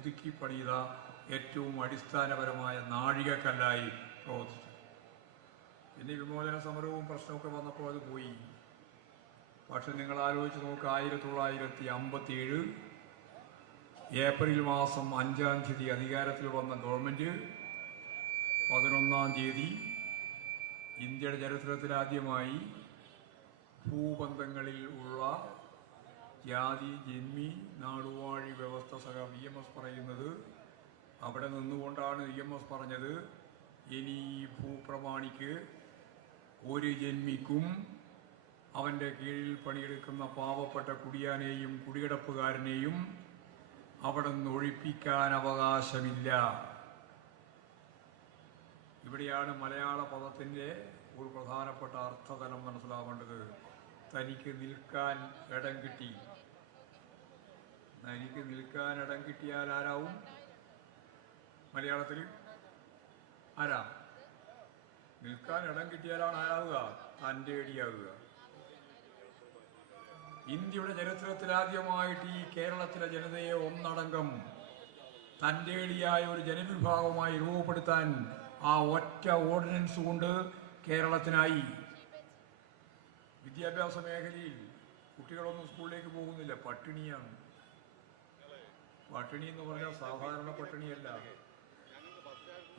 പുതുക്കി ഏറ്റവും അടിസ്ഥാനപരമായ നാഴികക്കല്ലായി പ്രവർത്തിച്ചു. പിന്നെ വിമോചന സമരവും പ്രശ്നമൊക്കെ വന്നപ്പോൾ അത് പോയി. പക്ഷെ നിങ്ങൾ ആലോചിച്ച് നോക്ക് ആയിരത്തി തൊള്ളായിരത്തി അമ്പത്തി ഏഴ് ഏപ്രിൽ മാസം അഞ്ചാം തീയതി അധികാരത്തിൽ വന്ന ഗവൺമെന്റ് പതിനൊന്നാം തീയതി ഇന്ത്യയുടെ ചരിത്രത്തിലാദ്യമായി ഭൂബന്ധങ്ങളിൽ ഉള്ള ജാതി ജന്മി നാടുവാഴി വ്യവസ്ഥ സഹ വി എം എസ് പറയുന്നത്. അവിടെ നിന്നുകൊണ്ടാണ് വി എം എസ് പറഞ്ഞത് ഇനി ഭൂപ്രമാണിക്ക് ഒരു ജന്മിക്കും അവന്റെ കീഴിൽ പണിയെടുക്കുന്ന പാവപ്പെട്ട കുടിയാനെയും കുടിയടപ്പുകാരനെയും അവിടെ നിന്ന് ഒഴിപ്പിക്കാൻ അവകാശമില്ല. ഇവിടെയാണ് മലയാള പദത്തിന്റെ ഒരു പ്രധാനപ്പെട്ട അർത്ഥതലം മനസ്സിലാവേണ്ടത്. തനിക്ക് നിൽക്കാൻ ഇടം കിട്ടി. തനിക്ക് നിൽക്കാൻ ഇടം കിട്ടിയാൽ ആരാവും? മലയാളത്തിൽ ആരാ? നിൽക്കാൻ ഇടം കിട്ടിയാലാണ് ആരാവുക? തന്റെ അടിയാവുക ഇന്ത്യയുടെ ചരിത്രത്തിൽ ആദ്യമായിട്ട് ഈ കേരളത്തിലെ ജനതയെ ഒന്നടങ്കം തന്റെ അടിയായ ഒരു ജനവിഭാഗമായി രൂപപ്പെടുത്താൻ ആ ഒറ്റ ഓർഡിനൻസ് കൊണ്ട് കേരളത്തിനായി. വിദ്യാഭ്യാസ മേഖലയിൽ കുട്ടികളൊന്നും സ്കൂളിലേക്ക് പോകുന്നില്ല. പട്ടിണിയാണ്. പട്ടിണി എന്ന് പറഞ്ഞാൽ സാധാരണ പട്ടിണിയല്ല.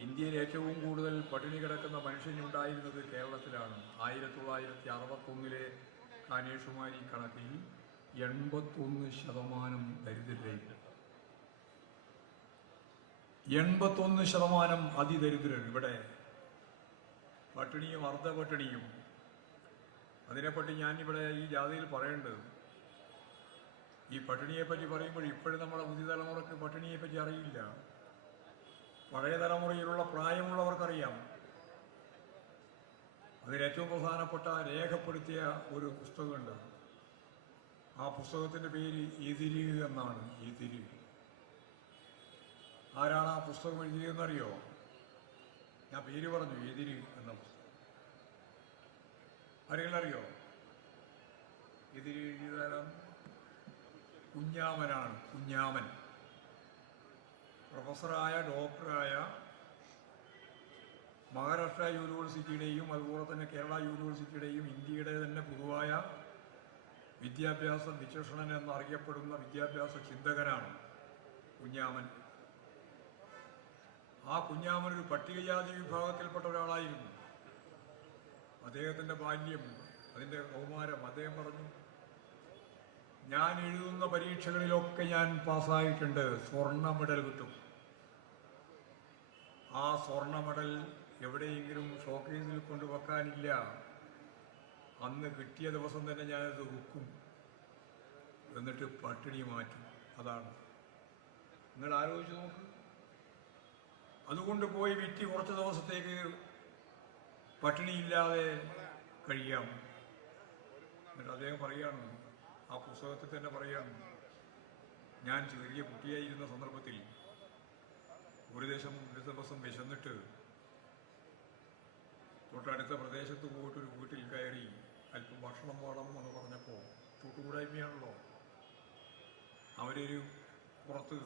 ഇന്ത്യയിൽ ഏറ്റവും കൂടുതൽ പട്ടിണി കിടക്കുന്ന മനുഷ്യനുണ്ടായിരുന്നത് കേരളത്തിലാണ്. ആയിരത്തി തൊള്ളായിരത്തി അറുപത്തൊന്നിലെ കാനേഷുമാരി കണക്കിൽ എൺപത്തൊന്ന് ശതമാനം ദരിദ്രരായി എൺപത്തൊന്ന് ശതമാനം അതിദരിദ്രർ ഇവിടെ. പട്ടിണിയും അർദ്ധ പട്ടിണിയും അതിനെപ്പറ്റി ഞാനിവിടെ ഈ ജാതിയിൽ പറയേണ്ടത് ഈ പട്ടിണിയെ പറ്റി പറയുമ്പോൾ ഇപ്പോഴും നമ്മുടെ പുതിയ തലമുറയ്ക്ക് പട്ടിണിയെ പറ്റി അറിയില്ല. പഴയ തലമുറയിലുള്ള പ്രായമുള്ളവർക്കറിയാം. അതിലേറ്റവും പ്രധാനപ്പെട്ട രേഖപ്പെടുത്തിയ ഒരു പുസ്തകമുണ്ട്. ആ പുസ്തകത്തിന്റെ പേര് എതിരി എന്നാണ്. എതിരി. ആരാണ് ആ പുസ്തകം എഴുതിയതെന്നറിയോ? ഞാൻ പേര് പറഞ്ഞു എതിരി എന്ന പുസ്തകം. ആരെങ്കിലും അറിയോ? എതിരി എഴുതിയതാരാണ്? കുഞ്ഞാമനാണ് കുഞ്ഞാമൻ. പ്രൊഫസറായ ഡോക്ടറായ മഹാരാഷ്ട്ര യൂണിവേഴ്സിറ്റിയുടെയും അതുപോലെ തന്നെ കേരള യൂണിവേഴ്സിറ്റിയുടെയും ഇന്ത്യയുടെ തന്നെ പൊതുവായ വിദ്യാഭ്യാസ വിചക്ഷണൻ എന്നറിയപ്പെടുന്ന വിദ്യാഭ്യാസ ചിന്തകനാണ് കുഞ്ഞാമൻ. ആ കുഞ്ഞാമൻ ഒരു പട്ടികജാതി വിഭാഗത്തിൽപ്പെട്ട ഒരാളായിരുന്നു. അദ്ദേഹത്തിന്റെ ബാല്യം അതിന്റെ കൗമാരം അദ്ദേഹം പറഞ്ഞു. ഞാൻ എഴുതുന്ന പരീക്ഷകളിലൊക്കെ ഞാൻ പാസ്സായിട്ടുണ്ട്. സ്വർണ മെഡൽ കിട്ടും. ആ സ്വർണ മെഡൽ എവിടെയെങ്കിലും ഷോക്കേസിൽ കൊണ്ടുവെക്കാനില്ല അന്ന് കിട്ടിയ ദിവസം തന്നെ ഞാനത് വിൽക്കും എന്നിട്ട് പട്ടിണി മാറ്റും. അതാണ്. നിങ്ങൾ ആലോചിച്ച് നോക്ക്. അതുകൊണ്ട് പോയി വിറ്റ് കുറച്ച് ദിവസത്തേക്ക് പട്ടിണിയില്ലാതെ കഴിയാം. എന്നിട്ട് അദ്ദേഹം പറയാണ് ആ പുസ്തകത്തിൽ തന്നെ പറയാണ് ഞാൻ ചെറിയ കുട്ടിയായിരുന്ന സന്ദർഭത്തിൽ ഒരു ദിവസം ഒരു ദിവസം വിശന്നിട്ട് തൊട്ടടുത്ത പ്രദേശത്ത് പോയിട്ട് ഒരു വീട്ടിൽ കയറി അല്പം ഭക്ഷണം വേണം എന്ന് പറഞ്ഞപ്പോൾ കൂട്ടുകൂടായ്മയാണല്ലോ അവരൊരു പുറത്ത്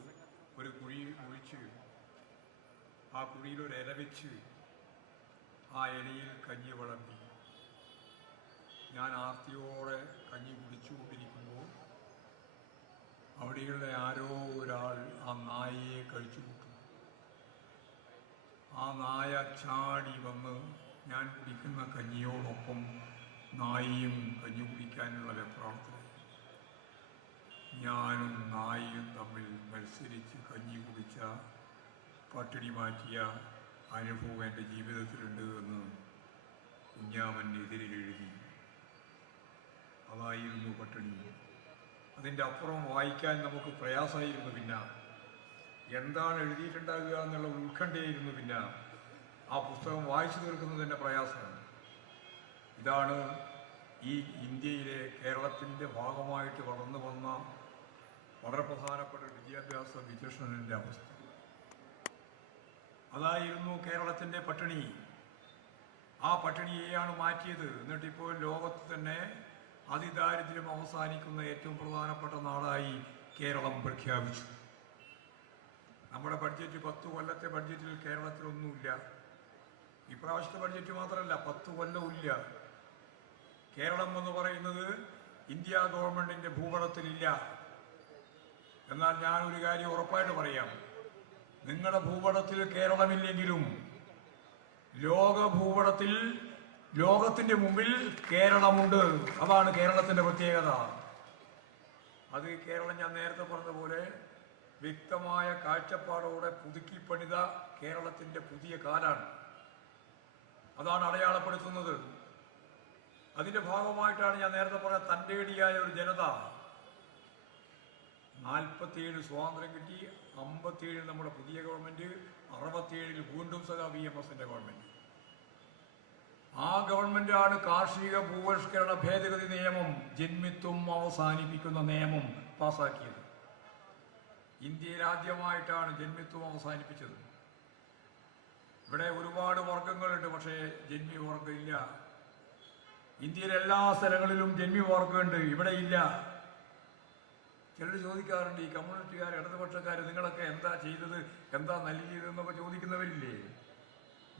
ഒരു കുഴി ഒഴിച്ച് ആ കുഴിയിൽ ഒരു ഇല വെച്ച് ആ ഇലയിൽ കഞ്ഞി വിളമ്പി. ഞാൻ ആർത്തിയോടെ കഞ്ഞി കുടിച്ചുകൊണ്ടിരിക്കുമ്പോൾ അവിടെയുള്ള ആരോ ഒരാൾ ആ നായയെ കഴിച്ചു കൂട്ടും. ആ നായ ചാടി വന്ന് ഞാൻ കുടിക്കുന്ന കഞ്ഞിയോടൊപ്പം നായയും കഞ്ഞി കുടിക്കാനുള്ള വെപ്രാളത്തിലായി ഞാനും നായയും തമ്മിൽ മത്സരിച്ച് കഞ്ഞി കുടിച്ച പട്ടിണി മാറ്റിയ അനുഭവം എന്റെ ജീവിതത്തിലുണ്ട് എന്ന് കുഞ്ഞാമൻ എതിരിൽ എഴുതി. അതായിരുന്നു പട്ടിണി. അതിന്റെ അപ്പുറം വായിക്കാൻ നമുക്ക് പ്രയാസമായിരുന്നു പിന്നെ. എന്താണ് എഴുതിയിട്ടുണ്ടാകുക എന്നുള്ള ഉത്കണ്ഠയായിരുന്നു പിന്നെ. ആ പുസ്തകം വായിച്ചു തീർക്കുന്നത് തന്നെ പ്രയാസമാണ്. ഇതാണ് ഈ ഇന്ത്യയിലെ കേരളത്തിന്റെ ഭാഗമായിട്ട് വളർന്നു വന്ന വളരെ പ്രധാനപ്പെട്ട വിദ്യാഭ്യാസ വിചക്ഷണന്റെ അവസ്ഥ. അതായിരുന്നു കേരളത്തിന്റെ പട്ടിണി. ആ പട്ടിണിയെയാണ് മാറ്റിയത്. എന്നിട്ടിപ്പോൾ ലോകത്ത് തന്നെ അതിദാരിദ്ര്യം അവസാനിക്കുന്ന ഏറ്റവും പ്രധാനപ്പെട്ട നാടായി കേരളം പ്രഖ്യാപിച്ചു. നമ്മുടെ ബഡ്ജറ്റ് പത്ത് കൊല്ലത്തെ ബഡ്ജറ്റിൽ കേരളത്തിലൊന്നുമില്ല ഇപ്രാവശ്യത്തെ ബഡ്ജറ്റ് മാത്രമല്ല പത്ത് കൊല്ലവും ഇല്ല. കേരളം എന്ന് പറയുന്നത് ഇന്ത്യ ഗവൺമെന്റിന്റെ ഭൂപടത്തിലില്ല. എന്നാൽ ഞാൻ ഒരു കാര്യം ഉറപ്പായിട്ട് പറയാം. നിങ്ങളുടെ ഭൂപടത്തിൽ കേരളമില്ലെങ്കിലും ലോക ഭൂപടത്തിൽ ലോകത്തിന്റെ മുമ്പിൽ കേരളമുണ്ട്. അതാണ് കേരളത്തിന്റെ പ്രത്യേകത. അത് കേരളം ഞാൻ നേരത്തെ പറഞ്ഞതുപോലെ വ്യക്തമായ കാഴ്ചപ്പാടോടെ പുതുക്കിപ്പണിത കേരളത്തിന്റെ പുതിയ കാലാണ്. അതാണ് അടയാളപ്പെടുത്തുന്നത്. അതിന്റെ ഭാഗമായിട്ടാണ് ഞാൻ നേരത്തെ പറഞ്ഞ തന്റേടിയായ ഒരു ജനത. നാൽപ്പത്തിയേഴ് സ്വാതന്ത്ര്യം കിട്ടി. അമ്പത്തിയേഴിൽ നമ്മുടെ പുതിയ ഗവൺമെന്റ് അറുപത്തിയേഴിൽ വീണ്ടും സദാ ബി എം എസിന്റെ ഗവൺമെന്റ്. ആ ഗവൺമെന്റാണ് കാർഷിക ഭൂപരിഷ്കരണ ഭേദഗതി നിയമം ജന്മിത്വം അവസാനിപ്പിക്കുന്ന നിയമം പാസാക്കിയത്. ഇന്ത്യയിൽ ആദ്യമായിട്ടാണ് ജന്മിത്വം അവസാനിപ്പിച്ചത്. ഇവിടെ ഒരുപാട് വർഗങ്ങളുണ്ട് പക്ഷേ ജന്മി വർഗമില്ല ഇന്ത്യയിലെ എല്ലാ സ്ഥലങ്ങളിലും ജന്മി വർഗമുണ്ട് ഇവിടെ ഇല്ല. ചിലർ ചോദിക്കാറുണ്ട് ഈ കമ്മ്യൂണിസ്റ്റുകാർ ഇടതുപക്ഷക്കാർ നിങ്ങളൊക്കെ എന്താ ചെയ്തത് എന്താ നൽകിയത് എന്നൊക്കെ ചോദിക്കുന്നവരില്ലേ?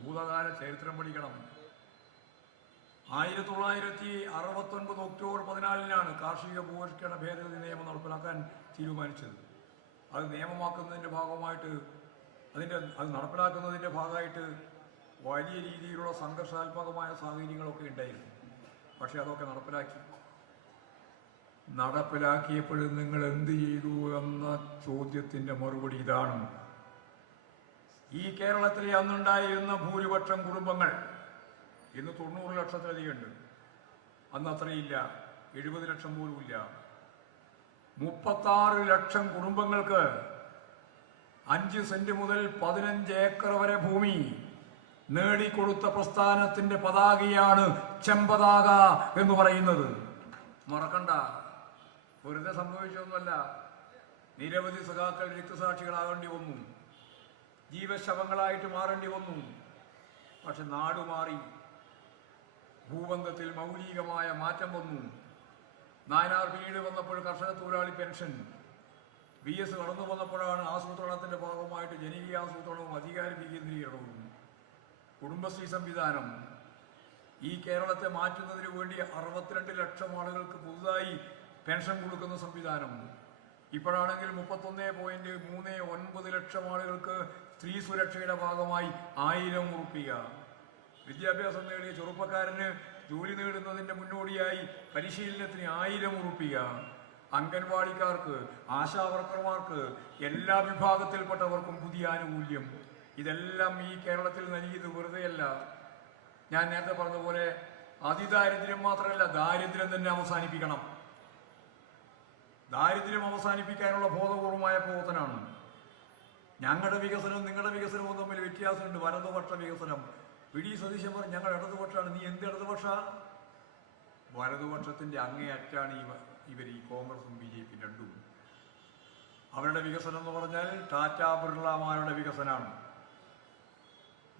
ഭൂതകാല ചരിത്രം പഠിക്കണം. ആയിരത്തി തൊള്ളായിരത്തി അറുപത്തൊൻപത് ഒക്ടോബർ പതിനാലിനാണ് കാർഷിക ഭൂപരിഷ്കരണ ഭേദഗതി നിയമം നടപ്പിലാക്കാൻ തീരുമാനിച്ചത്. അത് നിയമമാക്കുന്നതിന്റെ ഭാഗമായിട്ട് അതിന്റെ അത് നടപ്പിലാക്കുന്നതിന്റെ ഭാഗമായിട്ട് വലിയ രീതിയിലുള്ള സംഘർഷാത്മകമായ സാഹചര്യങ്ങളൊക്കെ ഉണ്ടായിരുന്നു. പക്ഷേ അതൊക്കെ നടപ്പിലാക്കി. നടപ്പിലാക്കിയപ്പോഴും നിങ്ങൾ എന്ത് ചെയ്തു എന്ന ചോദ്യത്തിന്റെ മറുപടി ഇതാണ്. ഈ കേരളത്തിലെ അന്നുണ്ടായിരുന്ന ഭൂരിപക്ഷം കുടുംബങ്ങൾ ഇന്ന് തൊണ്ണൂറ് ലക്ഷത്തിലധികം ഉണ്ട്. അന്ന് അത്രയില്ല എഴുപത് ലക്ഷം പോലും ഇല്ല. മുപ്പത്താറ് ലക്ഷം കുടുംബങ്ങൾക്ക് അഞ്ച് സെന്റ് മുതൽ പതിനഞ്ച് ഏക്കർ വരെ ഭൂമി നേടിക്കൊടുത്ത പ്രസ്ഥാനത്തിന്റെ പതാകയാണ് ചെമ്പതാക എന്ന് പറയുന്നത്. മറക്കണ്ട. വെറുതെ സംഭവിച്ചൊന്നുമല്ല നിരവധി സഖാക്കൾ രക്തസാക്ഷികളാകേണ്ടി വന്നു. ജീവശവങ്ങളായിട്ട് മാറേണ്ടി വന്നു. പക്ഷെ നാട് മാറി ഭൂബന്ധത്തിൽ മൗലികമായ മാറ്റം വന്നു. നായനാർ പിന്നീട് വന്നപ്പോൾ കർഷക തൊഴിലാളി പെൻഷൻ. വി എസ് കടന്നു വന്നപ്പോഴാണ് ആസൂത്രണത്തിന്റെ ഭാഗമായിട്ട് ജനകീയ ആസൂത്രണവും അധികാര വികേന്ദ്രീകരണവും കുടുംബശ്രീ സംവിധാനം. ഈ കേരളത്തെ മാറ്റുന്നതിന് വേണ്ടി അറുപത്തിരണ്ട് ലക്ഷം ആളുകൾക്ക് പുതുതായി പെൻഷൻ കൊടുക്കുന്ന സംവിധാനം. ഇപ്പോഴാണെങ്കിൽ മുപ്പത്തൊന്ന് പോയിന്റ് മൂന്ന് ഒൻപത് ലക്ഷം ആളുകൾക്ക് സ്ത്രീ സുരക്ഷയുടെ ഭാഗമായി ആയിരം ഉറുപ്പിക. വിദ്യാഭ്യാസം നേടിയ ചെറുപ്പക്കാരന് ജോലി നേടുന്നതിന്റെ മുന്നോടിയായി പരിശീലനത്തിന് ആയിരം ഉറുപ്പിക. അംഗൻവാടിക്കാർക്ക് ആശാവർക്കർമാർക്ക് എല്ലാ വിഭാഗത്തിൽപ്പെട്ടവർക്കും പുതിയ ആനുകൂല്യം. ഇതെല്ലാം ഈ കേരളത്തിൽ നൽകിയത് വെറുതെയല്ല. ഞാൻ നേരത്തെ പറഞ്ഞ പോലെ അതിദാരിദ്ര്യം മാത്രമല്ല ദാരിദ്ര്യം തന്നെ അവസാനിപ്പിക്കണം. ദാരിദ്ര്യം അവസാനിപ്പിക്കാനുള്ള ബോധപൂർവമായ പ്രവർത്തനമാണ്. ഞങ്ങളുടെ വികസനവും നിങ്ങളുടെ വികസനവും തമ്മിൽ വ്യത്യാസമുണ്ട്. വലതുപക്ഷ വികസനം. പിടി സതീശൻ പറഞ്ഞു ഞങ്ങൾ ഇടതുപക്ഷമാണ്. നീ എന്ത് ഇടതുപക്ഷ? വലതുപക്ഷത്തിന്റെ അങ്ങേയറ്റാണ് ഇവ ഇവർ ഈ കോൺഗ്രസും ബി ജെ പി രണ്ടും. അവരുടെ വികസനം എന്ന് പറഞ്ഞാൽ ടാറ്റ ബിർളമാരുടെ വികസനമാണ്.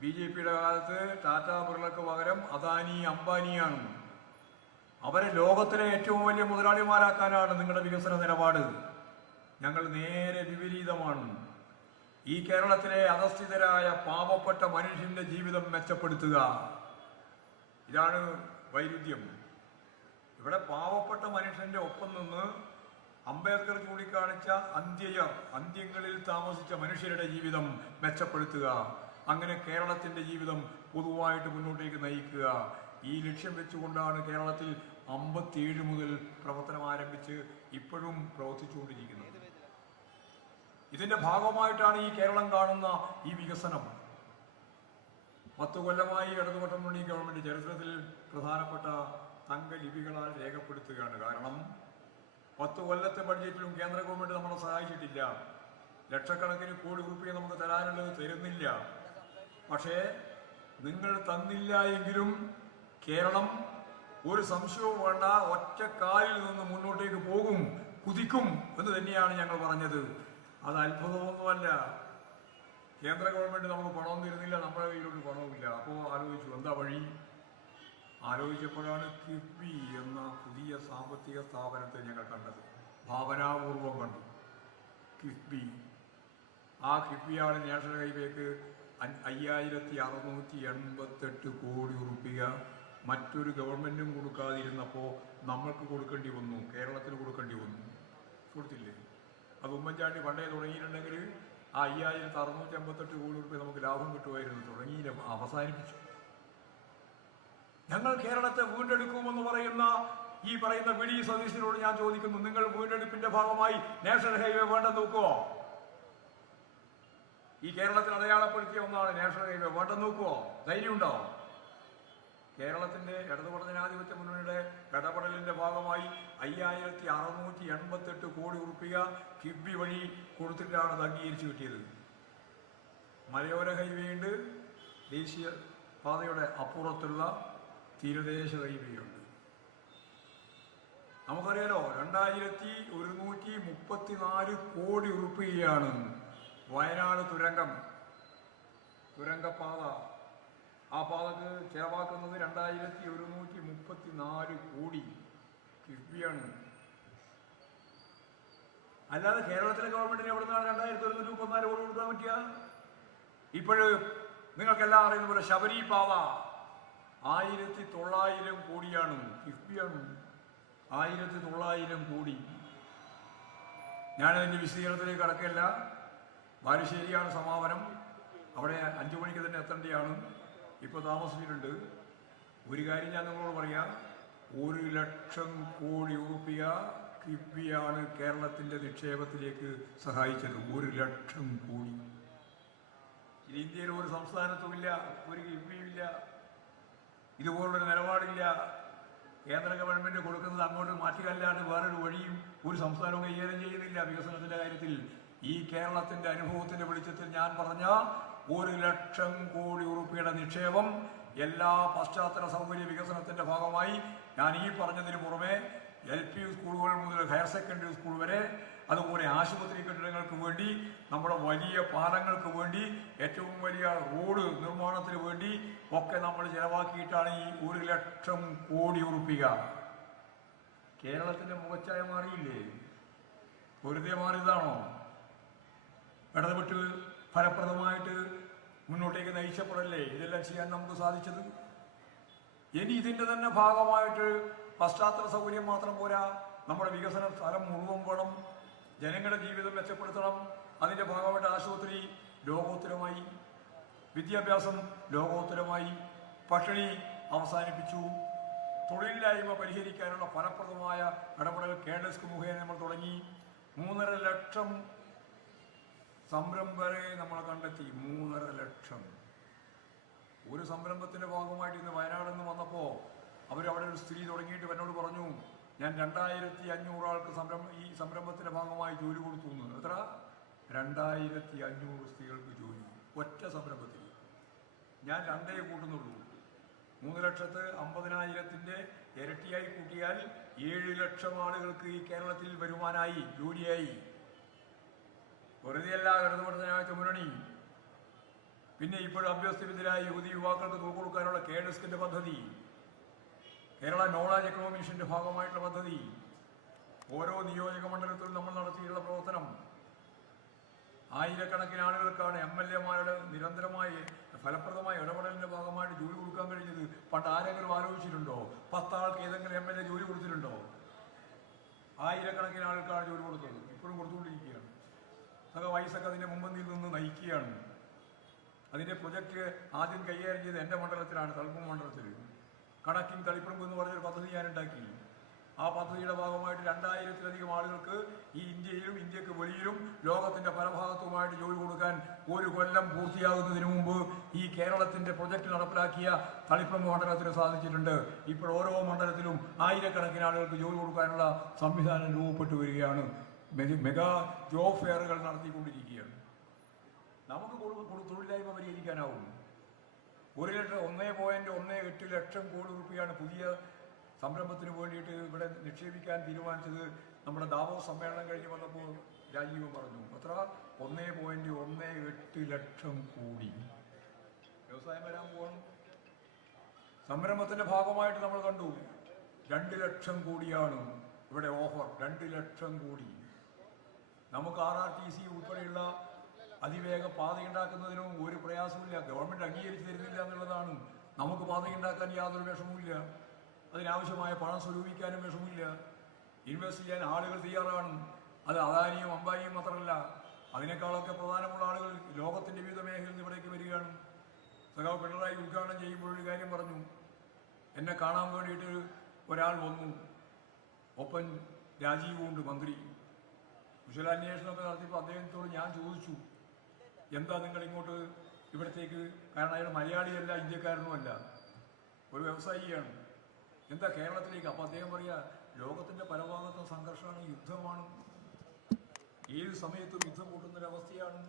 ബി ജെ പിയുടെ കാലത്ത് ടാറ്റ ബിർളക്ക് പകരം അദാനി അംബാനിയാണ്. അവരെ ലോകത്തിലെ ഏറ്റവും വലിയ മുതലാളിമാരാക്കാനാണ് നിങ്ങളുടെ വികസന നിലപാട്. ഞങ്ങൾ നേരെ വിപരീതമാണ്. ഈ കേരളത്തിലെ അധസ്ഥിതരായ പാവപ്പെട്ട മനുഷ്യന്റെ ജീവിതം മെച്ചപ്പെടുത്തുക. ഇതാണ് വൈരുദ്ധ്യം. ഇവിടെ പാവപ്പെട്ട മനുഷ്യന്റെ ഒപ്പം നിന്ന് അംബേദ്കർ ചൂണ്ടിക്കാണിച്ച അന്ത്യയർ അന്ത്യങ്ങളിൽ താമസിച്ച മനുഷ്യരുടെ ജീവിതം മെച്ചപ്പെടുത്തുക. അങ്ങനെ കേരളത്തിന്റെ ജീവിതം പൊതുവായിട്ട് മുന്നോട്ടേക്ക് നയിക്കുക. ഈ ലക്ഷ്യം വെച്ചുകൊണ്ടാണ് കേരളത്തിൽ അമ്പത്തിയേഴ് മുതൽ പ്രവർത്തനം ആരംഭിച്ച് ഇപ്പോഴും പ്രവർത്തിച്ചുകൊണ്ടിരിക്കുന്നത്. ഇതിന്റെ ഭാഗമായിട്ടാണ് ഈ കേരളം കാണുന്ന ഈ വികസനം. പത്തു കൊല്ലമായി ഇടതുപക്ഷം മുന്നണി ഗവൺമെന്റ് ചരിത്രത്തിൽ പ്രധാനപ്പെട്ട തങ്കലിപികളാൽ രേഖപ്പെടുത്തുകയാണ്. കാരണം പത്തു കൊല്ലത്തെ ബഡ്ജറ്റിലും കേന്ദ്ര ഗവൺമെന്റ് നമ്മളെ സഹായിച്ചിട്ടില്ല. ലക്ഷക്കണക്കിന് കോടി റുപ്യ നമുക്ക് തരാനുള്ളത് തരുന്നില്ല. പക്ഷേ നിങ്ങൾ തന്നില്ല എങ്കിലും കേരളം ഒരു സംശയവും വേണ്ട ഒറ്റക്കാലിൽ കാലിൽ നിന്ന് മുന്നോട്ടേക്ക് പോകും കുതിക്കും എന്ന് തന്നെയാണ് ഞങ്ങൾ പറഞ്ഞത്. അത് അത്ഭുതമൊന്നുമല്ല കേന്ദ്ര ഗവൺമെന്റ് നമുക്ക് പണം തരുന്നില്ല നമ്മുടെ കയ്യിലോട്ട് പണവുമില്ല. അപ്പോൾ ആലോചിച്ചു എന്താ വഴി? ആലോചിച്ചപ്പോഴാണ് കിഫ്ബി എന്ന പുതിയ സാമ്പത്തിക സ്ഥാപനത്തെ ഞങ്ങൾ കണ്ടത്. ഭാവനാപൂർവം കണ്ടു. കിഫ്ബി. ആ കിഫ്ബിയാണ് നാഷണൽ ഹൈവേക്ക് അയ്യായിരത്തി അറുന്നൂറ്റി എൺപത്തെട്ട് കോടി ഉറുപ്പിക മറ്റൊരു ഗവൺമെന്റും കൊടുക്കാതിരുന്നപ്പോൾ നമ്മൾക്ക് കൊടുക്കേണ്ടി വന്നു കേരളത്തിന് കൊടുക്കേണ്ടി വന്നു. കൊടുത്തില്ലേ? അത് ഉമ്മൻചാണ്ടി പണ്ടേ തുടങ്ങിയിട്ടുണ്ടെങ്കിൽ ആ അയ്യായിരത്തി അറുന്നൂറ്റി അമ്പത്തെട്ട് കോടി ഉറുപ്പിക നമുക്ക് ലാഭം കിട്ടുമായിരുന്നു. തുടങ്ങിയില്ല. അവസാനിപ്പിച്ചു. ഞങ്ങൾ കേരളത്തെ വീണ്ടെടുക്കുമെന്ന് പറയുന്ന ഈ പറയുന്ന വി ഡി സതീശനോട് ഞാൻ ചോദിക്കുന്നു. നിങ്ങൾ വീണ്ടെടുപ്പിന്റെ ഭാഗമായി നാഷണൽ ഹൈവേ വേണ്ടെന്ന് നോക്കുവോ? ഈ കേരളത്തിൽ അടയാളപ്പെടുത്തിയ ഒന്നാണ് നാഷണൽ ഹൈവേ. വേണ്ടെന്ന് നോക്കുവോ? ധൈര്യമുണ്ടോ? കേരളത്തിന്റെ ഇടതുപട ജനാധിപത്യ മുന്നണിയുടെ ഇടപെടലിന്റെ ഭാഗമായി അയ്യായിരത്തി അറുന്നൂറ്റി എൺപത്തെട്ട് കോടി ഉറുപ്പിക കിബി വഴി കൊടുത്തിട്ടാണ് അത് അംഗീകരിച്ചു കിട്ടിയത്. മലയോര ഹൈവേയുണ്ട്. ദേശീയ പാതയുടെ അപ്പുറത്തുള്ള തീരദേശ ഹൈവേയുണ്ട്. നമുക്കറിയാലോ രണ്ടായിരത്തി ഒരുന്നൂറ്റി മുപ്പത്തിനാല് കോടി ഉറുപ്പികയാണ് വയനാട് തുരങ്കം. തുരങ്കപ്പാത ആ പാതക്ക് ചെലവാക്കുന്നത് രണ്ടായിരത്തി ഒരുന്നൂറ്റി മുപ്പത്തി നാല് കോടി കിഫ്ബിയാണ്. അല്ലാതെ കേരളത്തിലെ ഗവൺമെന്റിന് എവിടുന്നാണ് രണ്ടായിരത്തി ഒരുന്നൂറ്റി മുപ്പത്തിനാല് കോടി കൊടുക്കാൻ പറ്റിയ? ഇപ്പോഴ് നിങ്ങൾക്കെല്ലാം അറിയുന്ന പോലെ ശബരി പാത ആയിരത്തി തൊള്ളായിരം കോടിയാണ് കിഫ്ബിയാണ്. ആയിരത്തി തൊള്ളായിരം കോടി. ഞാനതിന്റെ വിശദീകരണത്തിലേക്ക് കടക്കില്ല ബാലുശ്ശേരിയാണ് സമാപനം. അവിടെ അഞ്ചു മണിക്ക് തന്നെ എത്തേണ്ടതാണ്. ഇപ്പോൾ താമസിച്ചിട്ടുണ്ട്. ഒരു കാര്യം ഞാൻ നിങ്ങളോട് പറയാം. ഒരു ലക്ഷം കോടി രൂപ കിഫ്ബിയാണ് കേരളത്തിന്റെ നിക്ഷേപത്തിലേക്ക് സഹായിച്ചത്. ഒരു ലക്ഷം കോടി. ഇന്ത്യയിൽ ഒരു സംസ്ഥാനത്തുമില്ല ഒരു കിഫ്ബിയുമില്ല ഇതുപോലൊരു നിലപാടില്ല. കേന്ദ്ര ഗവൺമെന്റ് കൊടുക്കുന്നത് അങ്ങോട്ട് മാറ്റുകയല്ലാണ്ട് വേറൊരു വഴിയും ഒരു സംസ്ഥാനവും കൈകാര്യം ചെയ്യുന്നില്ല വികസനത്തിന്റെ കാര്യത്തിൽ. ഈ കേരളത്തിന്റെ അനുഭവത്തിന്റെ വെളിച്ചത്തിൽ ഞാൻ പറഞ്ഞ ഒരു ലക്ഷം കോടി ഉറുപ്പിയുടെ നിക്ഷേപം എല്ലാ പശ്ചാത്തല സൗകര്യ വികസനത്തിന്റെ ഭാഗമായി ഞാൻ ഈ പറഞ്ഞതിന് പുറമെ എൽ പി സ്കൂളുകൾ മുതൽ ഹയർ സെക്കൻഡറി സ്കൂൾ വരെ അതുപോലെ ആശുപത്രി കെട്ടിടങ്ങൾക്ക് വേണ്ടി നമ്മുടെ വലിയ പാലങ്ങൾക്ക് വേണ്ടി ഏറ്റവും വലിയ റോഡ് നിർമ്മാണത്തിന് വേണ്ടി ഒക്കെ നമ്മൾ ചെലവാക്കിയിട്ടാണ് ഈ ഒരു ലക്ഷം കോടി ഉറുപ്പിക. കേരളത്തിന്റെ മുഖച്ഛായ മാറിയില്ലേ? വെറുതെ മാറിയതാണോ? ഇടതുപെട്ട് ഫലപ്രദമായിട്ട് മുന്നോട്ടേക്ക് നയിച്ചപ്പോഴല്ലേ ഇതെല്ലാം ചെയ്യാൻ നമുക്ക് സാധിച്ചത്? ഇനി ഇതിന്റെ തന്നെ ഭാഗമായിട്ട് പശ്ചാത്തല സൗകര്യം മാത്രം പോരാ. നമ്മുടെ വികസന സ്ഥലം മുഴുവൻ വേണം. ജനങ്ങളുടെ ജീവിതം മെച്ചപ്പെടുത്തണം. അതിന്റെ ഭാഗമായിട്ട് ആശുപത്രി ലോകോത്തരമായി. വിദ്യാഭ്യാസം ലോകോത്തരമായി. പട്ടിണി അവസാനിപ്പിച്ചു. തൊഴിലില്ലായ്മ പരിഹരിക്കാനുള്ള ഫലപ്രദമായ ഇടപെടൽ കേഡസ്ക് മുഖേന നമ്മൾ തുടങ്ങി. മൂന്നര ലക്ഷം സംരംഭരെ നമ്മൾ കണ്ടെത്തി. മൂന്നര ലക്ഷം. ഒരു സംരംഭത്തിന്റെ ഭാഗമായിട്ട് ഇന്ന് വയനാട് നിന്ന് വന്നപ്പോൾ അവരവിടെ ഒരു സ്ത്രീ തുടങ്ങിയിട്ട് എന്നോട് പറഞ്ഞു ഞാൻ രണ്ടായിരത്തി അഞ്ഞൂറ് ആൾക്ക് സംരംഭം ഈ സംരംഭത്തിന്റെ ഭാഗമായി ജോലി കൊടുത്തു എന്ന്. എത്ര? രണ്ടായിരത്തി അഞ്ഞൂറ് സ്ത്രീകൾക്ക് ജോലി. ഒറ്റ സംരംഭത്തിൽ. ഞാൻ രണ്ടേ കൂട്ടുന്നുള്ളൂ. മൂന്ന് ലക്ഷത്ത് അമ്പതിനായിരത്തിന്റെ ഇരട്ടിയായി കൂട്ടിയാൽ ഏഴ് ലക്ഷം ആളുകൾക്ക് ഈ കേരളത്തിൽ വരുവാനായി ജോലിയായി. വെറുതെയല്ല ഇടതുപക്ഷ മുന്നണി പിന്നെ ഇപ്പോഴും അഭ്യസ്തവിദ്യരായ യുവതി യുവാക്കൾക്ക് തുക കൊടുക്കാനുള്ള കേഡസ്കിന്റെ പദ്ധതി. കേരള നോളജ് എക്കണോമിഷന്റെ ഭാഗമായിട്ടുള്ള പദ്ധതി. ഓരോ നിയോജക മണ്ഡലത്തിലും നമ്മൾ നടത്തിയിട്ടുള്ള പ്രവർത്തനം. ആയിരക്കണക്കിന് ആളുകൾക്കാണ് എം എൽ എമാരുടെ നിരന്തരമായി ഫലപ്രദമായ ഇടപെടലിന്റെ ഭാഗമായിട്ട് ജോലി കൊടുക്കാൻ കഴിഞ്ഞത്. പണ്ട് ആരെങ്കിലും ആലോചിച്ചിട്ടുണ്ടോ? പത്താൾക്ക് ഏതെങ്കിലും എം എൽ എ ജോലി കൊടുത്തിട്ടുണ്ടോ? ആയിരക്കണക്കിന് ആൾക്കാണ് ജോലി കൊടുത്തത് ഇപ്പോഴും കൊടുത്തുകൊണ്ടിരിക്കുകയാണ്. സഹ വയസ്സൊക്കെ അതിന്റെ മുമ്പന്തിയിൽ നിന്ന് നയിക്കുകയാണ്. അതിന്റെ പ്രൊജക്റ്റ് ആദ്യം കൈകാര്യം ചെയ്ത് എന്റെ മണ്ഡലത്തിലാണ് തളിപ്പും മണ്ഡലത്തിൽ കണക്കിംഗ് തളിപ്പുറമ്പ് എന്ന് പറഞ്ഞൊരു പദ്ധതി ഞാൻ ഉണ്ടാക്കി. ആ പദ്ധതിയുടെ ഭാഗമായിട്ട് രണ്ടായിരത്തിലധികം ആളുകൾക്ക് ഈ ഇന്ത്യയിലും ഇന്ത്യയ്ക്ക് വെളിയിലും ലോകത്തിന്റെ പല ഭാഗത്തുമായിട്ട് ജോലി കൊടുക്കാൻ ഒരു കൊല്ലം പൂർത്തിയാകുന്നതിന് മുമ്പ് ഈ കേരളത്തിന്റെ പ്രൊജക്ട് നടപ്പിലാക്കിയ തളിപ്പറമ്പ് മണ്ഡലത്തിന് സാധിച്ചിട്ടുണ്ട്. ഇപ്പോൾ ഓരോ മണ്ഡലത്തിലും ആയിരക്കണക്കിന് ആളുകൾക്ക് ജോലി കൊടുക്കാനുള്ള സംവിധാനം രൂപപ്പെട്ടു വരികയാണ്. മെഗ- ജോബ് ഫെയറുകൾ നടത്തിക്കൊണ്ടിരിക്കുകയാണ്. നമുക്ക് തൊഴിലില്ലായ്മ പരിഹരിക്കാനാവും. ഒരു ലക്ഷം ഒന്നേ പോയിന്റ് ഒന്നേ എട്ട് ലക്ഷം കോടി റുപ്യാണ് പുതിയ സംരംഭത്തിന് വേണ്ടിയിട്ട് ഇവിടെ നിക്ഷേപിക്കാൻ തീരുമാനിച്ചത് നമ്മുടെ ദാവോ സമ്മേളനം കഴിഞ്ഞ് വന്നപ്പോൾ രാജീവ് പറഞ്ഞു. എത്ര ഒന്നേ പോയിന്റ് ഒന്നേ എട്ട് ലക്ഷം കോടി. വ്യവസായം വരാൻ പോകണം സംരംഭത്തിന്റെ ഭാഗമായിട്ട് നമ്മൾ കണ്ടു. രണ്ട് ലക്ഷം കോടിയാണ് ഇവിടെ ഓഫർ. രണ്ട് ലക്ഷം കോടി. നമുക്ക് ആർ ആർ ടി സി ഉൾപ്പെടെയുള്ള അതിവേഗ പാതയുണ്ടാക്കുന്നതിനും ഒരു പ്രയാസമില്ല ഗവൺമെന്റ് അംഗീകരിച്ച് തരുന്നില്ല എന്നുള്ളതാണ്. നമുക്ക് പാതയുണ്ടാക്കാൻ യാതൊരു വിഷമവുമില്ല. അതിനാവശ്യമായ പണം സ്വരൂപിക്കാനും വിഷമമില്ല ഇൻവെസ്റ്റ് ചെയ്യാൻ ആളുകൾ തയ്യാറാണ്. അത് അദാനിയും അംബാനിയും മാത്രമല്ല അതിനേക്കാളൊക്കെ പ്രധാനമുള്ള ആളുകൾ ലോകത്തിന്റെ വിവിധ മേഖലയിൽ നിന്ന് ഇവിടേക്ക് വരികയാണ്. സഖാവ് പിണറായി ഉദ്ഘാടനം ചെയ്യുമ്പോൾ ഒരു കാര്യം പറഞ്ഞു. എന്നെ കാണാൻ വേണ്ടിയിട്ട് ഒരാൾ വന്നു. ഒപ്പൻ കൊണ്ട് മന്ത്രി. കുശലാന്വേഷണമൊക്കെ നടത്തിയപ്പോൾ അദ്ദേഹത്തോട് ഞാൻ ചോദിച്ചു എന്താ നിങ്ങൾ ഇങ്ങോട്ട് ഇവിടത്തേക്ക്? കാരണം അയാൾ മലയാളിയല്ല ഇന്ത്യക്കാരനുമല്ല. ഒരു വ്യവസായിയാണ്. എന്താ കേരളത്തിലേക്ക്? അപ്പോൾ അദ്ദേഹം പറയാ ലോകത്തിന്റെ പല ഭാഗത്തും സംഘർഷമാണ് യുദ്ധമാണ്. ഏത് സമയത്തും യുദ്ധം കൂട്ടുന്നൊരവസ്ഥയാണ്.